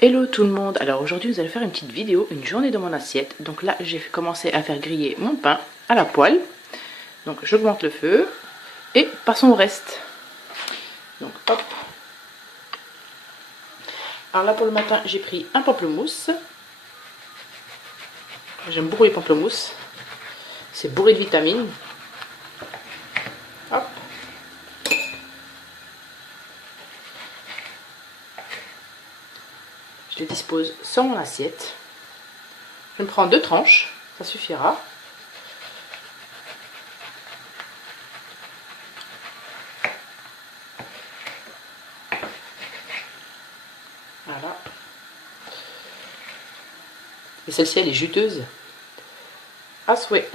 Hello tout le monde, alors aujourd'hui nous allons faire une petite vidéo, une journée de mon assiette. Donc là j'ai commencé à faire griller mon pain à la poêle. Donc j'augmente le feu et passons au reste. Donc hop. Alors là pour le matin j'ai pris un pamplemousse. J'aime beaucoup les pamplemousses. C'est bourré de vitamines. Hop. Je les dispose sur mon assiette. Je me prends 2 tranches, ça suffira. Voilà. Et celle-ci, elle est juteuse à souhait.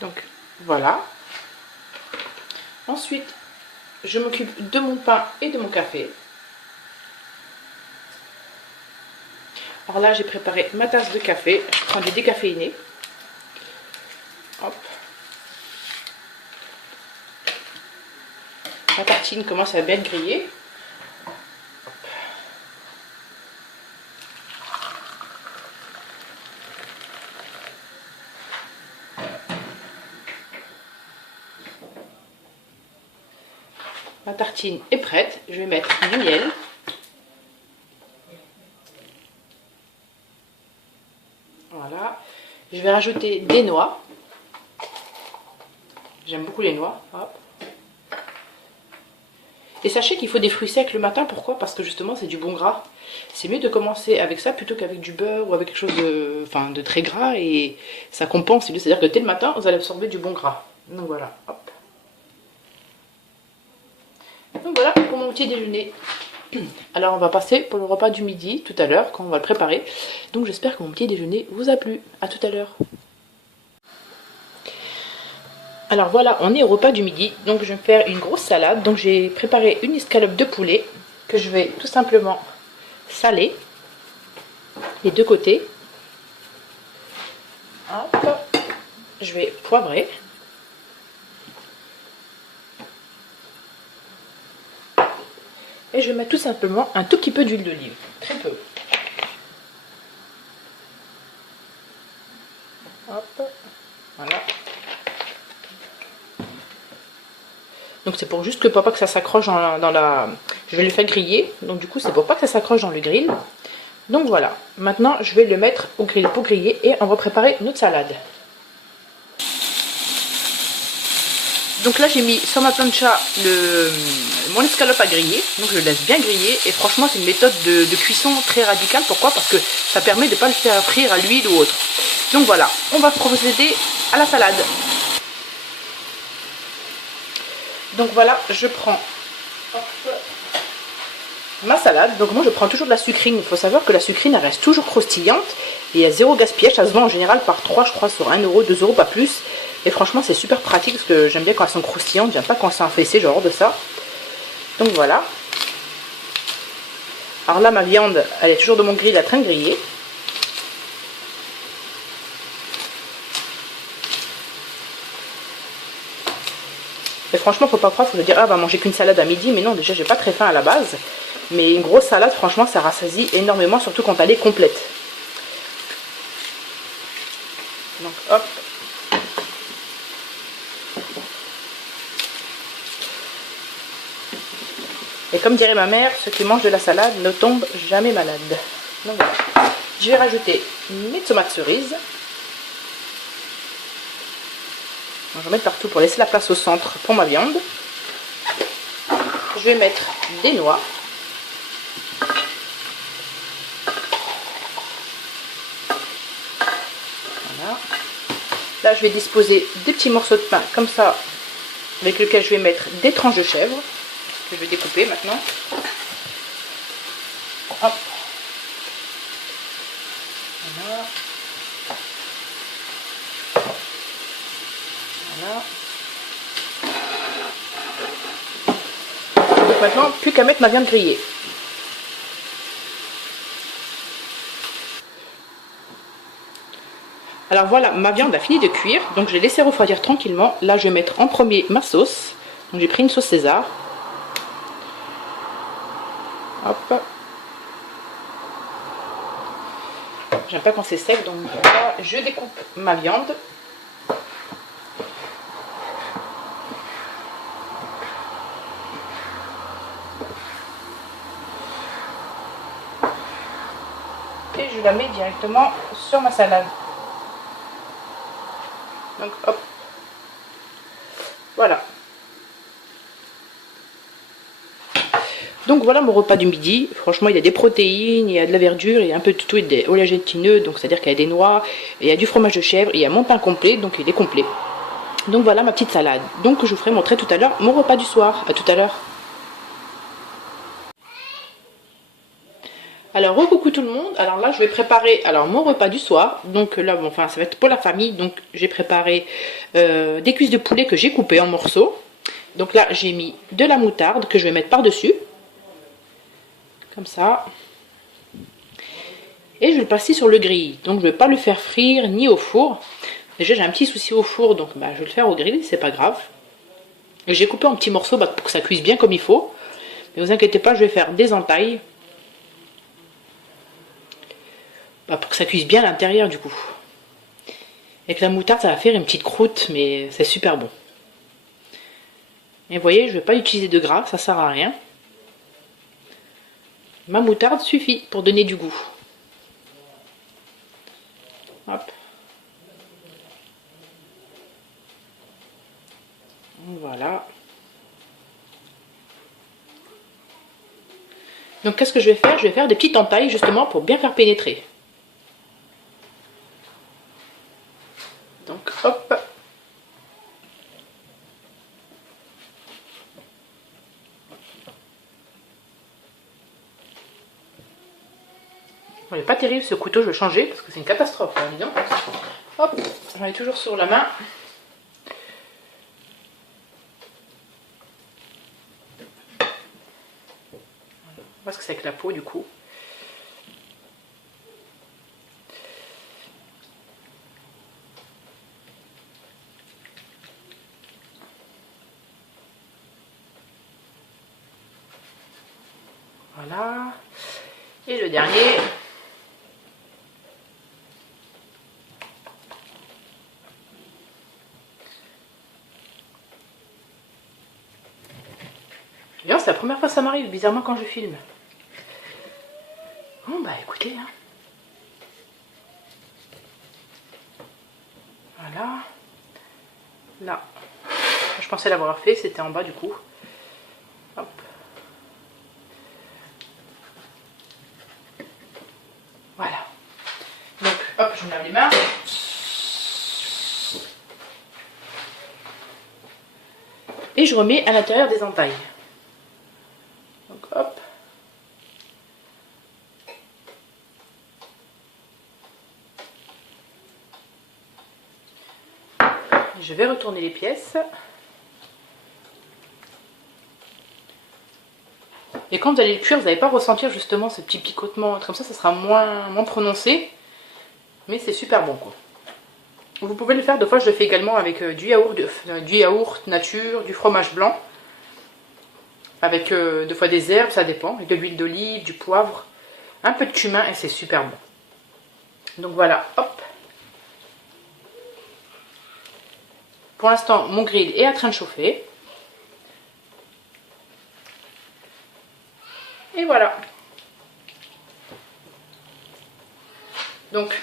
Donc, voilà. Ensuite, je m'occupe de mon pain et de mon café. Alors là, j'ai préparé ma tasse de café. Je prends du décaféiné. Hop. La tartine commence à bien griller. Ma tartine est prête. Je vais mettre du miel. Voilà. Je vais rajouter des noix. J'aime beaucoup les noix. Hop. Et sachez qu'il faut des fruits secs le matin. Pourquoi? Parce que justement c'est du bon gras. C'est mieux de commencer avec ça plutôt qu'avec du beurre ou avec quelque chose de très gras. Et ça compense. C'est-à-dire que dès le matin vous allez absorber du bon gras. Donc voilà. Hop. Donc voilà pour mon petit déjeuner. Alors on va passer pour le repas du midi tout à l'heure quand on va le préparer. Donc j'espère que mon petit déjeuner vous a plu. À tout à l'heure. Alors voilà, on est au repas du midi. Donc je vais faire une grosse salade. Donc j'ai préparé une escalope de poulet que je vais tout simplement saler les deux côtés. Hop. Je vais poivrer. Et je vais mettre tout simplement un tout petit peu d'huile d'olive. Très peu. Hop. Voilà. Donc c'est pour juste que pour pas que ça s'accroche dans la... Je vais le faire griller. Donc du coup c'est pour pas que ça s'accroche dans le grill. Donc voilà. Maintenant je vais le mettre au grill pour griller. Et on va préparer notre salade. Donc là j'ai mis sur ma plancha mon escalope à griller, donc je le laisse bien griller et franchement c'est une méthode de cuisson très radicale. Pourquoi? Parce que ça permet de ne pas le faire frire à l'huile ou autre. Donc voilà, on va procéder à la salade. Donc voilà, je prends ma salade. Donc moi je prends toujours de la sucrine. Il faut savoir que la sucrine elle reste toujours croustillante et il y a zéro gaspillage. Ça se vend en général par 3 je crois sur 1 euro, 2 euros, pas plus. Et franchement c'est super pratique parce que j'aime bien quand elles sont croustillantes, j'aime pas quand c'est affaissé, genre de ça. Donc voilà. Alors là ma viande elle est toujours dans mon grill en train de griller. Et franchement faut pas croire, faut se dire ah va manger qu'une salade à midi, mais non déjà j'ai pas très faim à la base. Mais une grosse salade franchement ça rassasie énormément, surtout quand elle est complète. Donc hop. Et comme dirait ma mère, ceux qui mangent de la salade ne tombent jamais malades. Donc voilà. Je vais rajouter mes tomates cerises. Je vais mettre partout pour laisser la place au centre pour ma viande. Je vais mettre des noix. Voilà. Là je vais disposer des petits morceaux de pain comme ça, avec lesquels je vais mettre des tranches de chèvre. Que je vais découper maintenant. Hop. Voilà. Voilà. Donc maintenant, plus qu'à mettre ma viande grillée. Alors voilà, ma viande a fini de cuire. Donc je l'ai laissée refroidir tranquillement. Là, je vais mettre en premier ma sauce. Donc j'ai pris une sauce César. Hop. J'aime pas quand c'est sec, donc voilà, je découpe ma viande. Et je la mets directement sur ma salade. Donc hop. Voilà. Donc voilà mon repas du midi. Franchement, il y a des protéines, il y a de la verdure, il y a un peu de tout, il y a des oléagineux, donc c'est-à-dire qu'il y a des noix, il y a du fromage de chèvre, il y a mon pain complet, donc il est complet. Donc voilà ma petite salade. Donc je vous ferai montrer tout à l'heure mon repas du soir. À tout à l'heure. Alors coucou tout le monde. Alors là je vais préparer mon repas du soir. Donc là bon, enfin ça va être pour la famille. Donc j'ai préparé des cuisses de poulet que j'ai coupées en morceaux. Donc là j'ai mis de la moutarde que je vais mettre par dessus. Comme ça. Et je vais le passer sur le grill. Donc je ne vais pas le faire frire ni au four. Déjà j'ai un petit souci au four, donc je vais le faire au grill, c'est pas grave. Et j'ai coupé en petits morceaux pour que ça cuise bien comme il faut. Mais vous inquiétez pas, je vais faire des entailles. Pour que ça cuise bien à l'intérieur du coup. Avec la moutarde ça va faire une petite croûte, mais c'est super bon. Et vous voyez, je ne vais pas utiliser de gras, ça sert à rien. Ma moutarde suffit pour donner du goût. Hop. Voilà. Donc qu'est-ce que je vais faire? Je vais faire des petites entailles justement pour bien faire pénétrer. Donc hop. Bon, il n'est pas terrible ce couteau, je vais le changer parce que c'est une catastrophe. Hein, dis donc. Hop, j'en ai toujours sur la main. Parce que c'est avec la peau du coup. Voilà. Et le dernier. C'est la première fois que ça m'arrive, bizarrement quand je filme. Bon bah écoutez, hein. Voilà. Là. Je pensais l'avoir fait, c'était en bas du coup. Hop. Voilà. Donc hop, je me lave les mains. Et je remets à l'intérieur des entailles. Donc hop. Je vais retourner les pièces. Et quand vous allez le cuire, vous n'allez pas ressentir justement ce petit picotement. Comme ça sera moins prononcé. Mais c'est super bon quoi. Vous pouvez le faire, deux fois je le fais également avec du yaourt nature, du fromage blanc. Avec deux fois des herbes, ça dépend. Avec de l'huile d'olive, du poivre, un peu de cumin et c'est super bon. Donc voilà, hop. Pour l'instant, mon grill est en train de chauffer. Et voilà. Donc,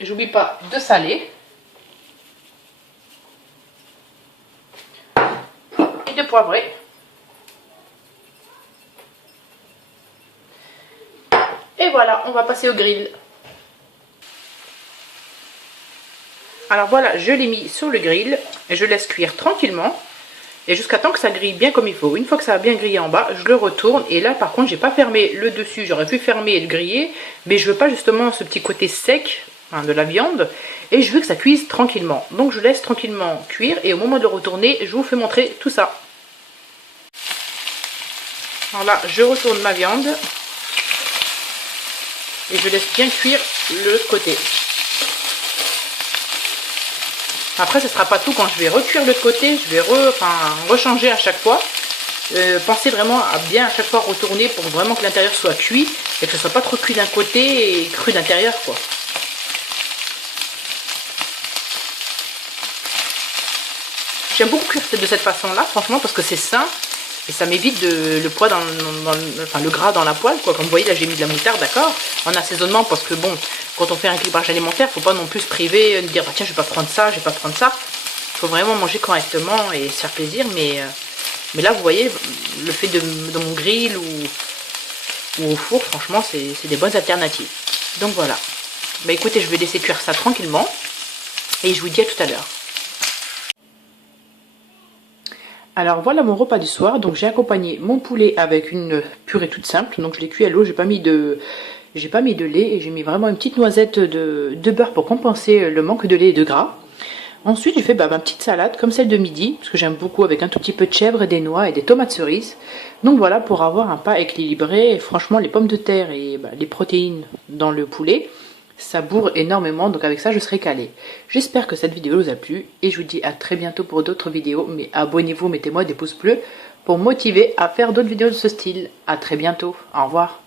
j'oublie pas de saler. Et de poivrer. Et voilà, on va passer au grill. Alors voilà, je l'ai mis sur le grill et je laisse cuire tranquillement et jusqu'à temps que ça grille bien comme il faut. Une fois que ça a bien grillé en bas, je le retourne et là par contre j'ai pas fermé le dessus, j'aurais pu fermer et le griller, mais je veux pas justement ce petit côté sec de la viande et je veux que ça cuise tranquillement. Donc je laisse tranquillement cuire et au moment de le retourner, je vous fais montrer tout ça. Alors là, je retourne ma viande et je laisse bien cuire le côté. Après, ce ne sera pas tout. Quand je vais recuire l'autre côté, je vais rechanger à chaque fois. Pensez vraiment à bien à chaque fois retourner pour vraiment que l'intérieur soit cuit et que ce soit pas trop cuit d'un côté et cru d'intérieur quoi. J'aime beaucoup cuire de cette façon-là, franchement, parce que c'est sain et ça m'évite le poids enfin, le gras dans la poêle, quoi. Comme vous voyez, là, j'ai mis de la moutarde, d'accord, en assaisonnement, parce que bon, quand on fait un équilibrage alimentaire, faut pas non plus se priver, de dire, bah, tiens, je vais pas prendre ça, je vais pas prendre ça. Il faut vraiment manger correctement et se faire plaisir, mais là, vous voyez, le fait de mon grill ou au four, franchement, c'est des bonnes alternatives. Donc voilà. Bah écoutez, je vais laisser cuire ça tranquillement et je vous dis à tout à l'heure. Alors voilà mon repas du soir, donc j'ai accompagné mon poulet avec une purée toute simple, donc je l'ai cuit à l'eau, j'ai pas mis de lait et j'ai mis vraiment une petite noisette de beurre pour compenser le manque de lait et de gras. Ensuite j'ai fait ma petite salade comme celle de midi, parce que j'aime beaucoup, avec un tout petit peu de chèvre, des noix et des tomates cerises. Donc voilà, pour avoir un pas équilibré, et franchement les pommes de terre et les protéines dans le poulet, ça bourre énormément, donc avec ça je serai calée. J'espère que cette vidéo vous a plu et je vous dis à très bientôt pour d'autres vidéos. Mais abonnez-vous, mettez-moi des pouces bleus pour me motiver à faire d'autres vidéos de ce style. À très bientôt, au revoir.